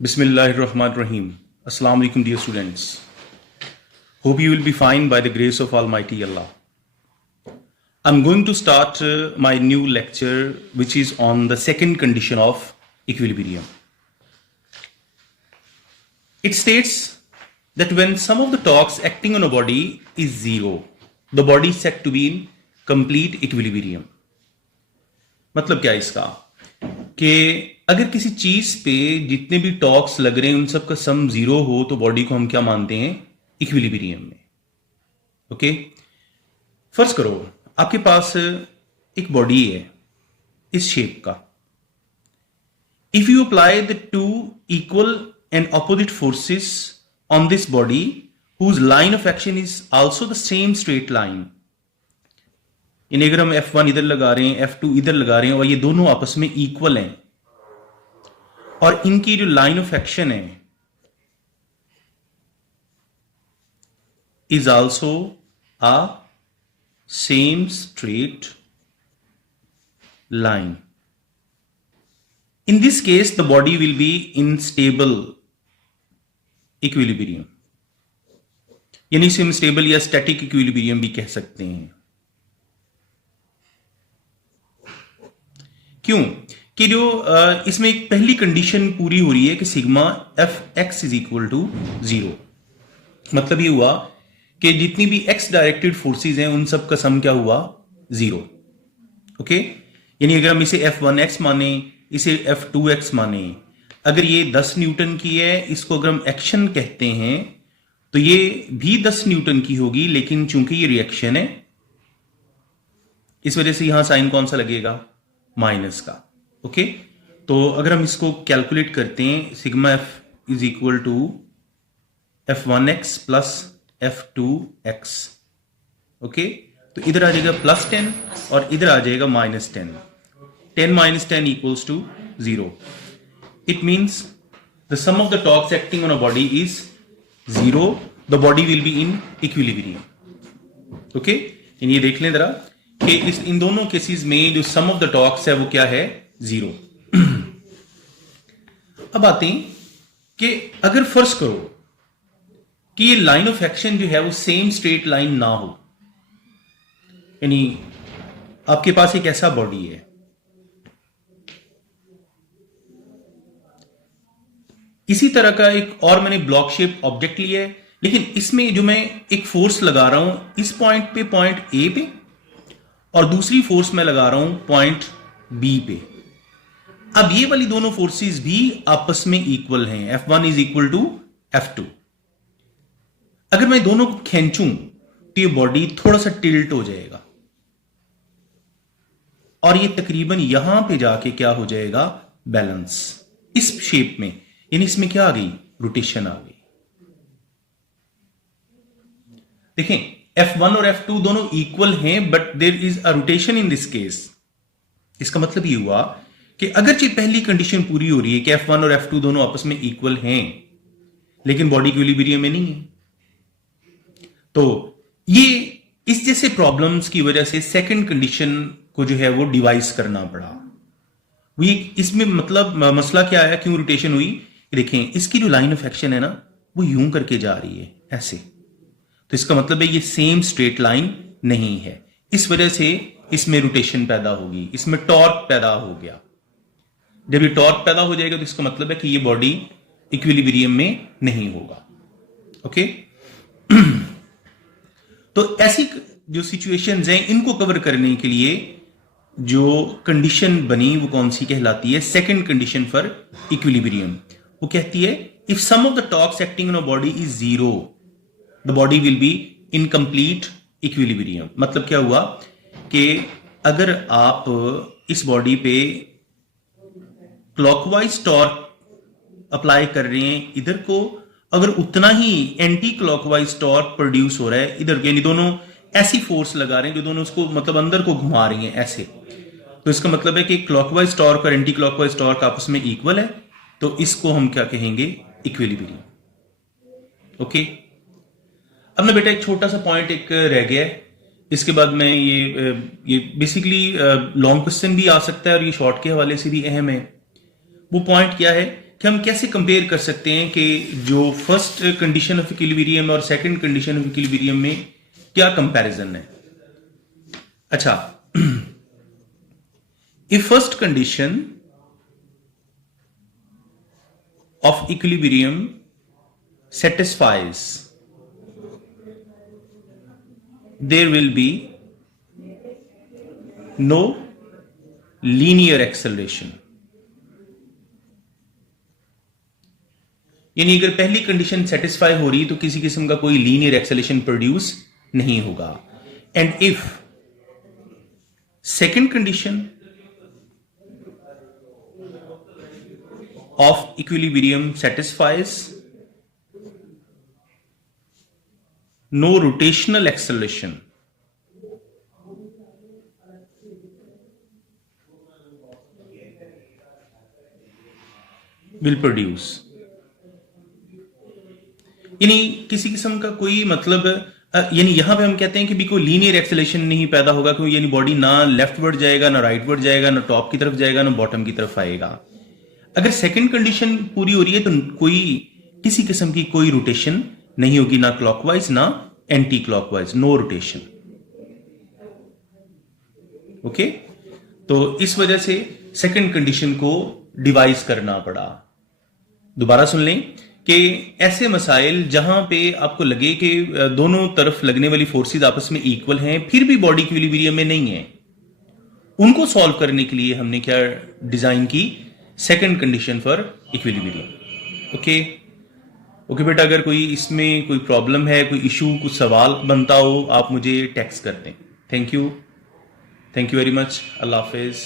Bismillahirrahmanirrahim. Assalamu alaikum, dear students. Hope you will be fine by the grace of Almighty Allah. I'm going to start my new lecture, which is on the second condition of equilibrium. It states that when sum of the torques acting on a body is zero, the body is said to be in complete equilibrium. मतलब क्या है इसका कि अगर किसी चीज पे जितने भी टॉर्क्स लग रहे हैं उन सब का सम जीरो हो तो बॉडी को हम क्या मानते हैं? इक्विलिब्रियम में. ओके, फर्ज करो आपके पास एक बॉडी है इस शेप का. If you apply the two equal and opposite forces on this body whose line of action is also the same straight line. यानी अगर हम F1 इधर लगा रहे हैं, F2 इधर लगा रहे हैं और ये दोनों आपस में इक्वल हैं और इनकी जो लाइन ऑफ एक्शन है is also a same straight line. In this case, the body will be in stable equilibrium. यानी इसे हम स्टेबल या स्टैटिक इक्विलिब्रियम भी कह सकते हैं. क्यों? कि जो इसमें एक पहली कंडीशन पूरी हो रही है कि sigma F X is equal to zero. मतलब ये हुआ कि जितनी भी एक्स डायरेक्टेड फोर्सेस हैं उन सब का सम क्या हुआ? जीरो. ओके, यानी अगर हम इसे F1x माने, इसे F2x माने, अगर ये 10 न्यूटन की है, इसको अगर हम एक्शन कहते हैं तो ये भी 10 न्यूटन की होगी, लेकिन चूंकि ये रिएक्शन है इस वजह से यहां साइन कौन सा लगेगा? माइनस का. ओके, तो अगर हम इसको कैलकुलेट करते हैं, sigma F is equal to F1x plus F2x. Okay, तो इधर आ जाएगा +10 और इधर आ जाएगा -10. 10 minus 10 equals to 0. It means the sum of the torques acting on a body is 0. The body will be in equilibrium. Okay? ये देख लें जरा कि इन दोनों केसेस में जो सम ऑफ द टॉर्क्स है वो क्या है? 0. अब आते हैं कि अगर फर्ज करो कि ये लाइन ऑफ एक्शन जो है वो सेम स्ट्रेट लाइन ना हो, यानी आपके पास एक ऐसा बॉडी है, इसी तरह का एक और मैंने ब्लॉक शेप ऑब्जेक्ट लिया है, लेकिन इसमें जो मैं एक फोर्स लगा रहा हूं इस पॉइंट पे, पॉइंट ए पे, और दूसरी फोर्स मैं लगा रहा हूं पॉइंट बी पे. अब ये वाली दोनों फोर्सेस भी आपस में इक्वल हैं. F1 is equal to F2. अगर मैं दोनों को खींचूं तो ये बॉडी थोड़ा सा टिल्ट हो जाएगा और ये तकरीबन यहां पे जाके क्या हो जाएगा? बैलेंस. इस शेप में, यानी इसमें क्या आ गई? रोटेशन आ गई. देखें, F1 और F2 दोनों इक्वल हैं, but there is a rotation in this case. इसका मतलब ये हुआ कि अगरचे पहली कंडीशन पूरी हो रही है कि F1 और F2 दोनों आपस में इक्वल हैं, लेकिन बॉडी इक्विलिब्रियम में नहीं है. तो ये इस जैसे प्रॉब्लम्स की वजह से सेकंड कंडीशन को जो है वो डिवाइस करना पड़ा. वो इसमें मतलब मसला क्या है, क्यों रोटेशन हुई? देखें, इसकी जो लाइन ऑफ एक्शन है ना वो यूं करके जा रही है ऐसे, तो इसका मतलब है ये सेम स्ट्रेट लाइन नहीं है. इस वजह से इसमें रोटेशन पैदा होगी, इसमें टॉर्क पैदा हो गया. जब ये टॉर्क पैदा हो जाएगा तो इसका मतलब है कि ये बॉडी इक्विलिब्रियम में नहीं होगा. ओके, तो ऐसी जो सिचुएशंस हैं इनको कवर करने के लिए जो कंडीशन बनी वो कौन सी कहलाती है? Second condition for equilibrium. वो कहती है if sum of the torques acting on a body is zero, the body will be in complete equilibrium. मतलब क्या हुआ कि अगर आप इस बॉडी पे क्लॉकवाइज टॉर्क अप्लाई कर रहे हैं इधर को, अगर उतना ही एंटी क्लॉकवाइज टॉर्क प्रोड्यूस हो रहा है इधर, यानी दोनों ऐसी फोर्स लगा रहे हैं जो दोनों उसको मतलब अंदर को घुमा रही हैं ऐसे, तो इसका मतलब है कि क्लॉकवाइज टॉर्क और एंटी क्लॉकवाइज टॉर्क आपस में इक्वल है, तो इसको हम क्या कहेंगे? इक्विलिब्रियम. ओके, अब मैं बेटा एक छोटा सा पॉइंट एक रह गया है, इसके बाद मैं ये बेसिकली लॉन्ग क्वेश्चन भी आ सकता है और ये शॉर्ट के हवाले से भी अहम है. वो पॉइंट क्या है कि हम कैसे कंपेयर कर सकते हैं कि जो फर्स्ट कंडीशन ऑफ इक्विलिब्रियम और सेकंड कंडीशन ऑफ इक्विलिब्रियम में क्या कंपैरिजन है। अच्छा, if first condition of equilibrium satisfies, there will be no linear acceleration। यानी अगर पहली कंडीशन सेटिस्फाई हो रही तो किसी किस्म का कोई लीनियर एक्सेलेरेशन प्रोड्यूस नहीं होगा। And if second condition of equilibrium satisfies, no rotational acceleration will produce। यानी किसी किस्म का कोई मतलब यानी यहां पे हम कहते हैं कि भी कोई लीनियर एक्सेलेरेशन नहीं पैदा होगा, क्योंकि यानी बॉडी ना लेफ्टवर्ड जाएगा, ना राइटवर्ड जाएगा, ना टॉप की तरफ जाएगा, ना बॉटम की तरफ आएगा। अगर सेकंड कंडीशन पूरी हो रही है तो कोई किसी किस्म की कोई रोटेशन नहीं होगी, ना क्लॉकवाइज ना anti clockwise, no rotation. Okay, तो इस वजह से सेकंड कंडीशन को डिवाइस करना पड़ा। दोबारा सुन लें कि ऐसे मसाइल जहां पे आपको लगे कि दोनों तरफ लगने वाली फोर्सेस आपस में इक्वल हैं, फिर भी बॉडी इक्विलिब्रियम में नहीं है, उनको सॉल्व करने के लिए हमने क्या डिजाइन की, second condition for equilibrium. Okay बेटा, अगर कोई इसमें कोई प्रॉब्लम है, कोई इशू, कुछ सवाल बनता हो, आप मुझे टेक्स्ट कर दें। Thank you very much. Allah Hafiz.